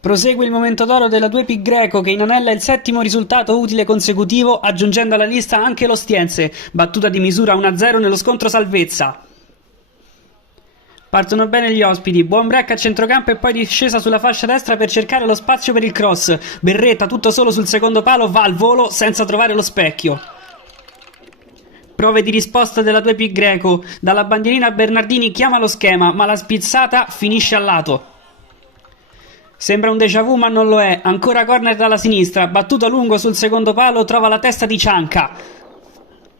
Prosegue il momento d'oro della 2P Greco che inanella il settimo risultato utile consecutivo, aggiungendo alla lista anche l'Ostiense, battuta di misura 1-0 nello scontro salvezza. Partono bene gli ospiti, buon break a centrocampo e poi discesa sulla fascia destra per cercare lo spazio per il cross. Berretta tutto solo sul secondo palo, va al volo senza trovare lo specchio. Prove di risposta della 2P Greco, dalla bandierina Bernardini chiama lo schema, ma la spizzata finisce a lato. Sembra un déjà vu ma non lo è, ancora corner dalla sinistra, battuto a lungo sul secondo palo, trova la testa di Cianca.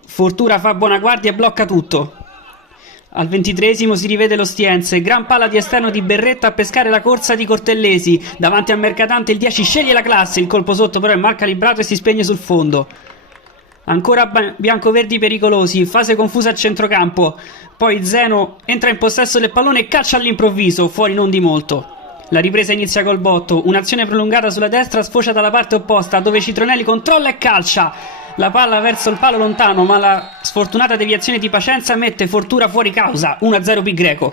Fortuna fa buona guardia e blocca tutto. Al 23esimo si rivede l'Ostiense, gran palla di esterno di Berretta a pescare la corsa di Cortellesi, davanti a Mercatante il 10 sceglie la classe, il colpo sotto però è mal calibrato e si spegne sul fondo. Ancora biancoverdi pericolosi, fase confusa a centrocampo, poi Zeno entra in possesso del pallone e calcia all'improvviso, fuori non di molto. La ripresa inizia col botto, un'azione prolungata sulla destra sfocia dalla parte opposta, dove Citronelli controlla e calcia. La palla verso il palo lontano, ma la sfortunata deviazione di Pacenza mette Fortuna fuori causa, 1-0 Pi Greco.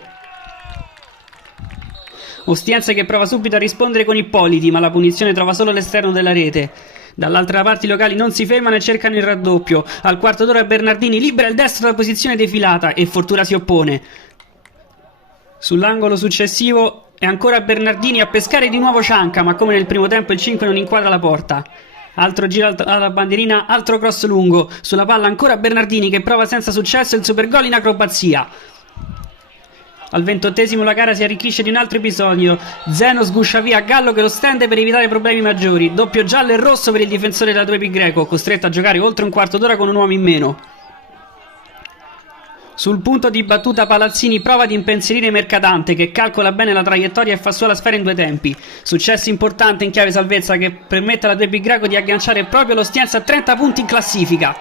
Ostiense che prova subito a rispondere con Ippoliti, ma la punizione trova solo l'esterno della rete. Dall'altra parte i locali non si fermano e cercano il raddoppio. Al quarto d'ora Bernardini libera il destro dalla posizione defilata e Fortuna si oppone. Sull'angolo successivo è ancora Bernardini a pescare di nuovo Cianca, ma come nel primo tempo il 5 non inquadra la porta. Altro giro alla bandierina, altro cross lungo. Sulla palla ancora Bernardini che prova senza successo il supergol in acrobazia. Al 28esimo la gara si arricchisce di un altro episodio. Zeno sguscia via Gallo che lo stende per evitare problemi maggiori. Doppio giallo e rosso per il difensore della 2P Greco, costretto a giocare oltre un quarto d'ora con un uomo in meno. Sul punto di battuta Palazzini prova ad impensierire Mercatante che calcola bene la traiettoria e fa sua la sfera in due tempi. Successo importante in chiave salvezza che permette alla 2P Greco di agganciare proprio l'Ostiense a 30 punti in classifica.